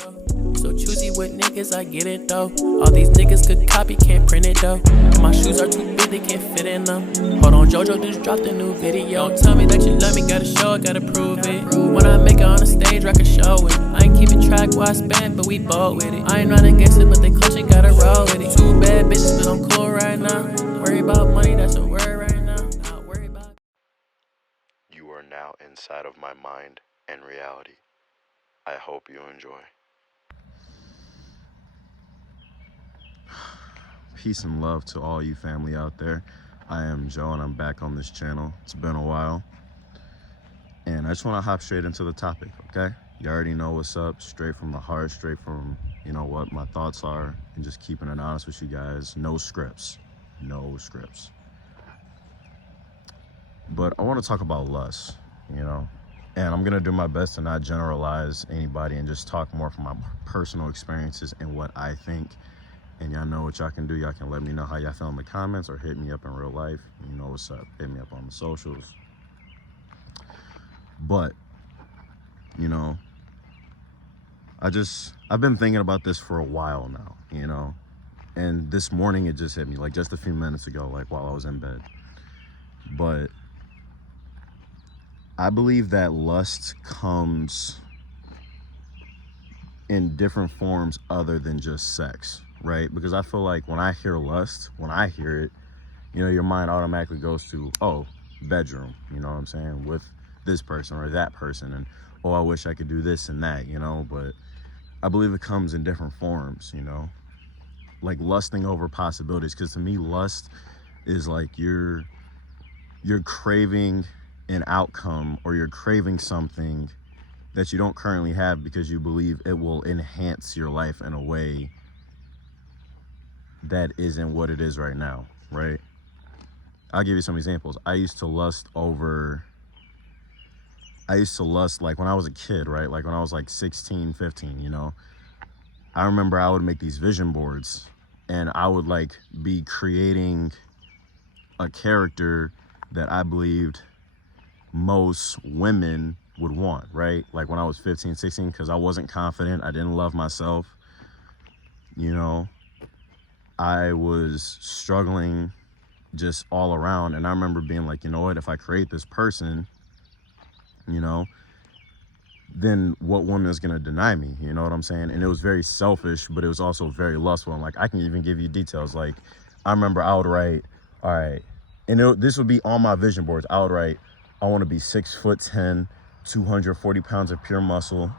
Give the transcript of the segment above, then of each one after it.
So choosy with niggas, I get it though. All these niggas could copy, can't print it though. And my shoes are too big, they can't fit in them. Hold on, JoJo just dropped a new video. Don't tell me that you love me, gotta show it, gotta prove it. When I make it on the stage, I can show it. I ain't keeping track where I spend, but we both with it. I ain't not against it, but they clutching, gotta roll with it. Two bad bitches, but I'm cool right now. Worry about money, that's a word right now. Not worry about. You are now inside of my mind and reality. I hope you enjoy. Peace and love to all you family out there. I am Joe and I'm back on this channel. It's been a while. And I just want to hop straight into the topic, okay? You already know what's up, straight from the heart, straight from, you know, what my thoughts are, and just keeping it honest with you guys. No scripts. No scripts. But I want to talk about lust, you know? And I'm going to do my best to not generalize anybody and just talk more from my personal experiences and what I think. And y'all know what y'all can do. Y'all can let me know how y'all feel in the comments or hit me up in real life. You know what's up. Hit me up on the socials. But, you know, I've been thinking about this for a while now, you know. And this morning it just hit me, like just a few minutes ago, like while I was in bed. But I believe that lust comes in different forms other than just sex, right? Because I feel like when I hear lust, when I hear it, you know, your mind automatically goes to, oh, bedroom, you know what I'm saying, with this person or that person, and oh, I wish I could do this and that, you know. But I believe it comes in different forms, you know, like lusting over possibilities. Because to me, lust is like you're craving an outcome, or you're craving something that you don't currently have because you believe it will enhance your life in a way that isn't what it is right now, right? I'll give you some examples. I used to lust like when I was a kid, right? Like when I was like 16, 15, you know, I remember I would make these vision boards and I would like be creating a character that I believed most women would want, right? Like when I was 15, 16, because I wasn't confident. I didn't love myself. You know, I was struggling just all around. And I remember being like, you know what, if I create this person, you know, then what woman is going to deny me? You know what I'm saying? And it was very selfish, but it was also very lustful. And like, I can even give you details. Like, I remember I would write, all right, and this would be on my vision boards. I would write, I want to be 6'10", 240 pounds of pure muscle.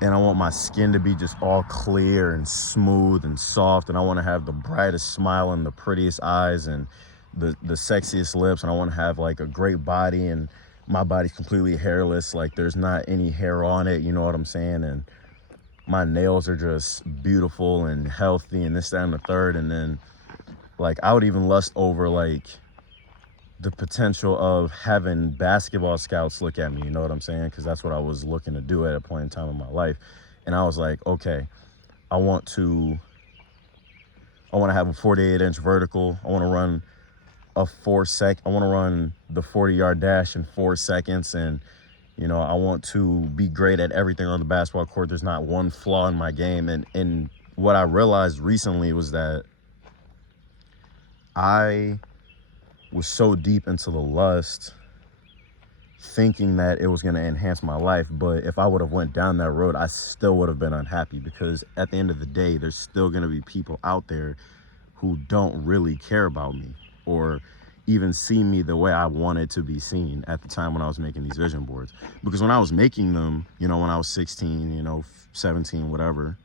And I want my skin to be just all clear and smooth and soft. And I want to have the brightest smile and the prettiest eyes and the sexiest lips. And I want to have like a great body, and my body's completely hairless. Like there's not any hair on it. You know what I'm saying? And my nails are just beautiful and healthy and this, that, and the third. And then like I would even lust over like the potential of having basketball scouts look at me, you know what I'm saying? Because that's what I was looking to do at a point in time in my life. And I was like, okay, I want to have a 48-inch vertical. I want to run I want to run the 40-yard dash in 4 seconds. And, you know, I want to be great at everything on the basketball court. There's not one flaw in my game. And what I realized recently was that I was so deep into the lust, thinking that it was going to enhance my life. But if I would have went down that road, I still would have been unhappy, because at the end of the day, there's still going to be people out there who don't really care about me or even see me the way I wanted to be seen at the time when I was making these vision boards. Because when I was making them, you know, when I was 16, you know, 17, whatever,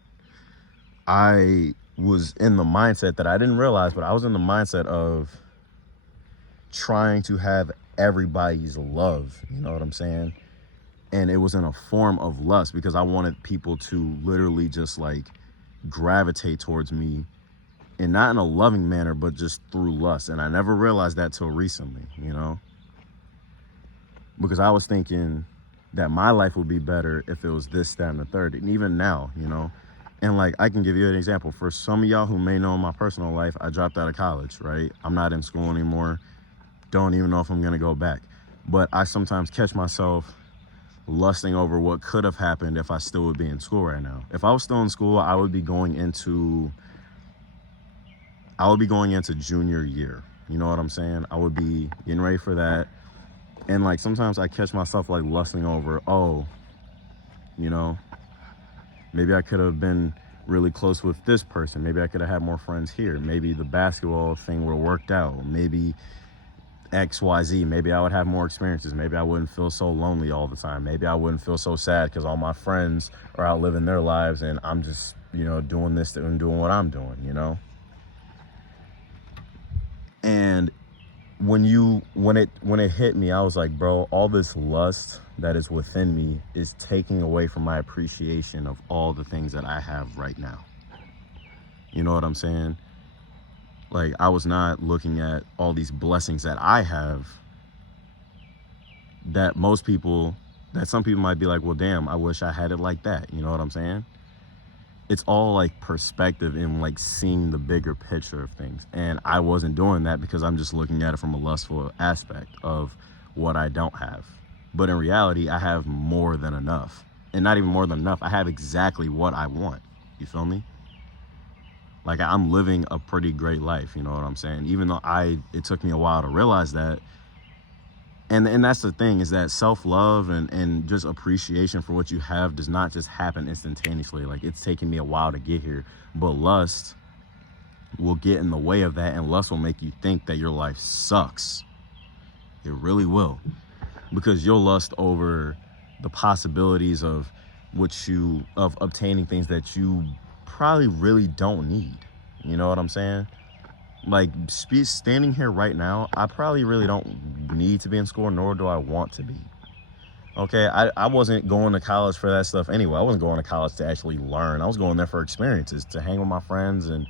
I was in the mindset that I didn't realize, but I was in the mindset of trying to have everybody's love, you know what I'm saying? And it was in a form of lust, because I wanted people to literally just like gravitate towards me, and not in a loving manner, but just through lust. And I never realized that till recently, you know, because I was thinking that my life would be better if it was this, that, and the third. And even now, you know, and like, I can give you an example. For some of y'all who may know in my personal life, I dropped out of college, right? I'm not in school anymore. Don't even know if I'm going to go back. But I sometimes catch myself lusting over what could have happened if I still would be in school right now. If I was still in school, I would be going into junior year. You know what I'm saying? I would be getting ready for that. And like sometimes I catch myself like lusting over, oh, you know, maybe I could have been really close with this person. Maybe I could have had more friends here. Maybe the basketball thing would have worked out. Maybe XYZ. Maybe I would have more experiences. Maybe I wouldn't feel so lonely all the time. Maybe I wouldn't feel so sad because all my friends are out living their lives and I'm just, you know, doing this and doing what I'm doing, you know? And when it hit me, I was like, bro, all this lust that is within me is taking away from my appreciation of all the things that I have right now. You know what I'm saying? Like, I was not looking at all these blessings that I have that some people might be like, well, damn, I wish I had it like that. You know what I'm saying? It's all like perspective and like seeing the bigger picture of things. And I wasn't doing that because I'm just looking at it from a lustful aspect of what I don't have. But in reality, I have more than enough. And not even more than enough. I have exactly what I want. You feel me? Like, I'm living a pretty great life. You know what I'm saying? Even though it took me a while to realize that. And that's the thing, is that self-love and just appreciation for what you have does not just happen instantaneously. Like, it's taken me a while to get here. But lust will get in the way of that, and lust will make you think that your life sucks. It really will. Because you'll lust over the possibilities of obtaining things that you probably really don't need. You know what I'm saying? Like, standing here right now, I probably really don't need to be in school, nor do I want to be. Okay, I wasn't going to college for that stuff anyway. I wasn't going to college to actually learn. I was going there for experiences, to hang with my friends, and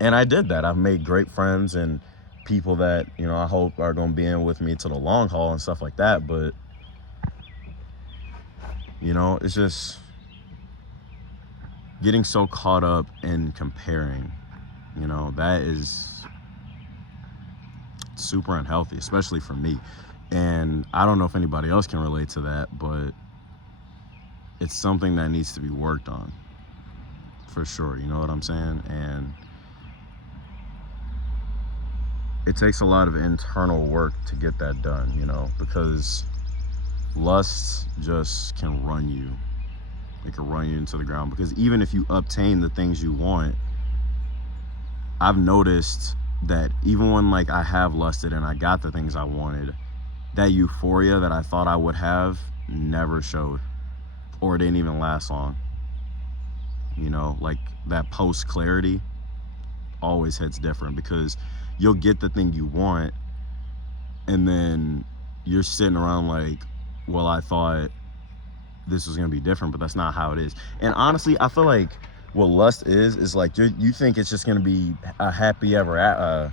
I did that. I've made great friends and people that, you know, I hope are going to be in with me to the long haul and stuff like that. But, you know, it's just getting so caught up in comparing, you know, that is super unhealthy, especially for me. And I don't know if anybody else can relate to that, but it's something that needs to be worked on for sure. You know what I'm saying? And it takes a lot of internal work to get that done, you know, because lust just can run you. It can run you into the ground, because even if you obtain the things you want, I've noticed that even when like I have lusted and I got the things I wanted, that euphoria that I thought I would have never showed, or didn't even last long. You know, like that post clarity always hits different, because you'll get the thing you want and then you're sitting around like, well, I thought this was gonna be different, but that's not how it is. And honestly, I feel like what lust is like you think it's just gonna be a happy ever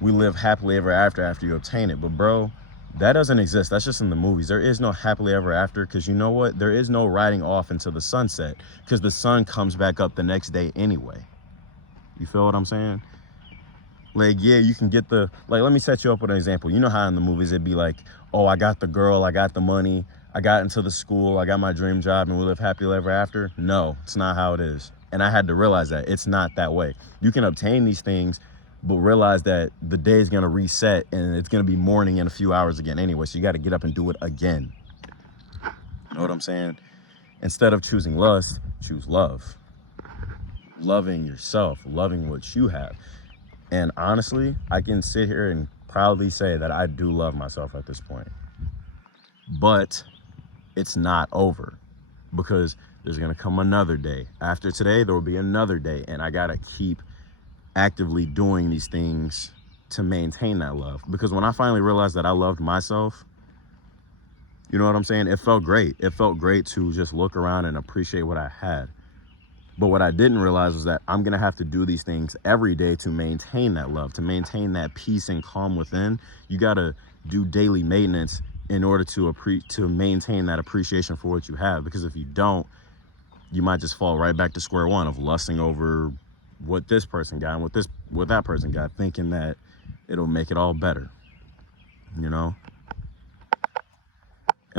we live happily ever after you obtain it. But bro, that doesn't exist. That's just in the movies. There is no happily ever after, because you know what? There is no riding off into the sunset, because the sun comes back up the next day anyway. You feel what I'm saying? Like, yeah, you can get let me set you up with an example. You know how in the movies it'd be like, oh, I got the girl, I got the money, I got into the school, I got my dream job, and we live happily ever after. No, it's not how it is. And I had to realize that it's not that way. You can obtain these things, but realize that the day is going to reset and it's going to be morning in a few hours again anyway. So you got to get up and do it again. You know what I'm saying? Instead of choosing lust, choose love. Loving yourself, loving what you have. And honestly, I can sit here and proudly say that I do love myself at this point. But it's not over, because there's going to come another day. After today, there will be another day. And I got to keep actively doing these things to maintain that love. Because when I finally realized that I loved myself, you know what I'm saying? It felt great. It felt great to just look around and appreciate what I had. But what I didn't realize was that I'm going to have to do these things every day to maintain that love, to maintain that peace and calm within. You got to do daily maintenance in order to maintain that appreciation for what you have. Because if you don't, you might just fall right back to square one of lusting over what this person got and what that person got, thinking that it'll make it all better, you know?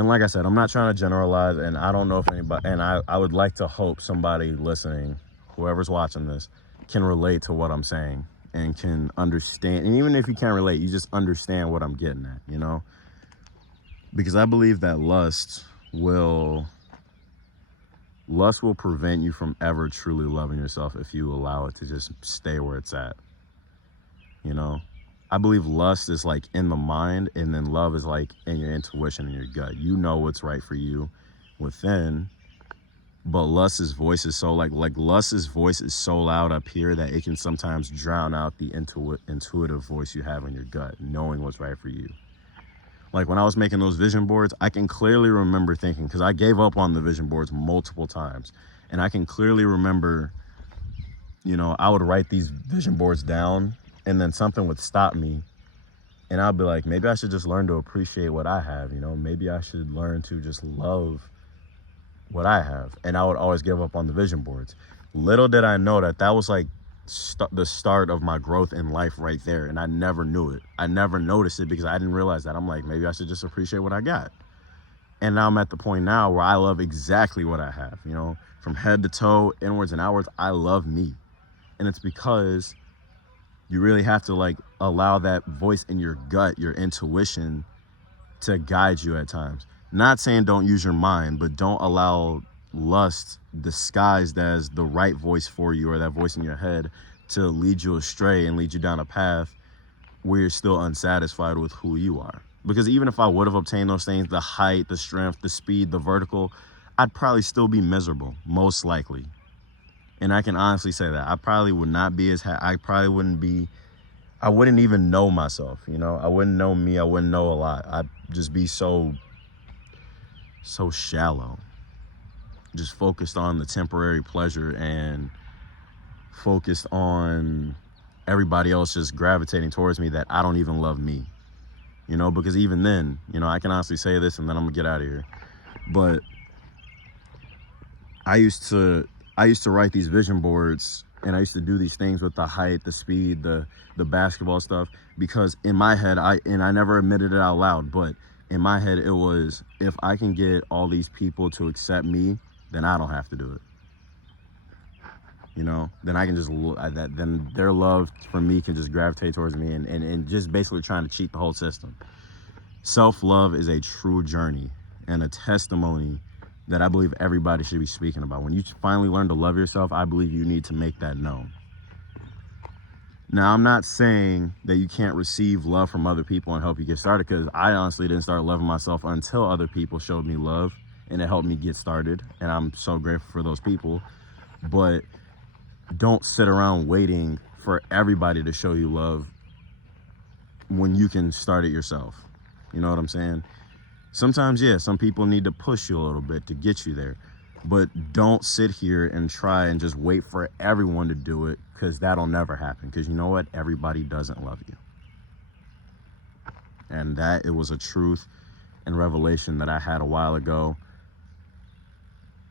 And like I said, I'm not trying to generalize, and I don't know if anybody, and I would like to hope somebody listening, whoever's watching this, can relate to what I'm saying and can understand. And even if you can't relate, you just understand what I'm getting at, you know? Because I believe that lust will prevent you from ever truly loving yourself if you allow it to just stay where it's at, you know? I believe lust is like in the mind, and then love is like in your intuition and your gut. You know what's right for you within, but lust's voice is so lust's voice is so loud up here that it can sometimes drown out the intuitive voice you have in your gut, knowing what's right for you. Like when I was making those vision boards, I can clearly remember thinking, because I gave up on the vision boards multiple times, and I can clearly remember, you know, I would write these vision boards down, and then something would stop me, and I'd be like, maybe I should just learn to appreciate what I have, you know, maybe I should learn to just love what I have. And I would always give up on the vision boards. Little did I know that that was like the start of my growth in life right there, and I never knew it. I never noticed it because I didn't realize that. I'm like, maybe I should just appreciate what I got. And now I'm at the point now where I love exactly what I have, you know, from head to toe, inwards and outwards. I love me. And it's because you really have to like allow that voice in your gut, your intuition, to guide you at times. Not saying don't use your mind, but don't allow lust disguised as the right voice for you, or that voice in your head, to lead you astray and lead you down a path where you're still unsatisfied with who you are. Because even if I would have obtained those things, the height, the strength, the speed, the vertical, I'd probably still be miserable, most likely. And I can honestly say that I probably would not be I wouldn't even know myself, you know? I wouldn't know me. I wouldn't know a lot. I'd just be so shallow, just focused on the temporary pleasure and focused on everybody else just gravitating towards me, that I don't even love me, you know? Because even then, you know, I can honestly say this and then I'm gonna get out of here, but I used to write these vision boards, and I used to do these things with the height, the speed, the basketball stuff, because in my head, I never admitted it out loud, but in my head it was, if I can get all these people to accept me, then I don't have to do it. You know, then I can just, then their love for me can just gravitate towards me, and just basically trying to cheat the whole system. Self-love is a true journey and a testimony that I believe everybody should be speaking about. When you finally learn to love yourself, I believe you need to make that known. Now, I'm not saying that you can't receive love from other people and help you get started, because I honestly didn't start loving myself until other people showed me love, and it helped me get started, and I'm so grateful for those people. But don't sit around waiting for everybody to show you love when you can start it yourself. You know what I'm saying? Sometimes, yeah, some people need to push you a little bit to get you there, but don't sit here and try and just wait for everyone to do it, because that'll never happen. Because you know what? Everybody doesn't love you. And that, it was a truth and revelation that I had a while ago,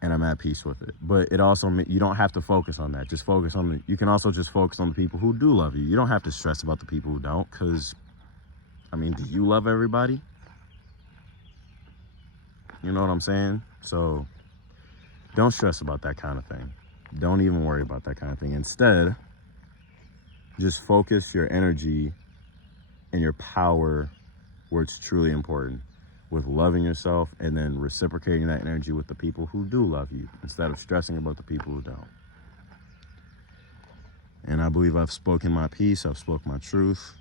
and I'm at peace with it. But it also, you don't have to focus on that. Just focus on you can also just focus on the people who do love you. You don't have to stress about the people who don't, because, I mean, do you love everybody? You know what I'm saying? So don't stress about that kind of thing. Don't even worry about that kind of thing. Instead, just focus your energy and your power where it's truly important, with loving yourself, and then reciprocating that energy with the people who do love you, instead of stressing about the people who don't. And I believe I've spoken my piece. I've spoken my truth.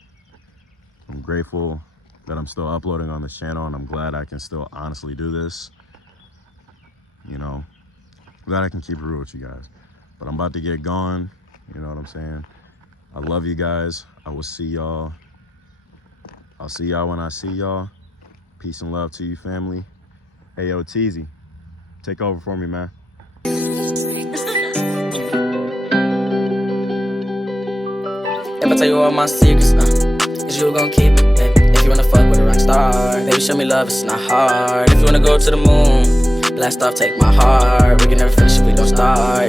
I'm grateful that I'm still uploading on this channel, and I'm glad I can still honestly do this. You know, glad I can keep it real with you guys. But I'm about to get going. You know what I'm saying? I love you guys. I will see y'all. I'll see y'all when I see y'all. Peace and love to you, family. Hey, yo, Teezy, take over for me, man. If I tell you all my secrets, is you gon' keep it, baby? If you wanna fuck with a rock star, baby, show me love, it's not hard. If you wanna go to the moon, blast off, take my heart. We can never finish if we don't start.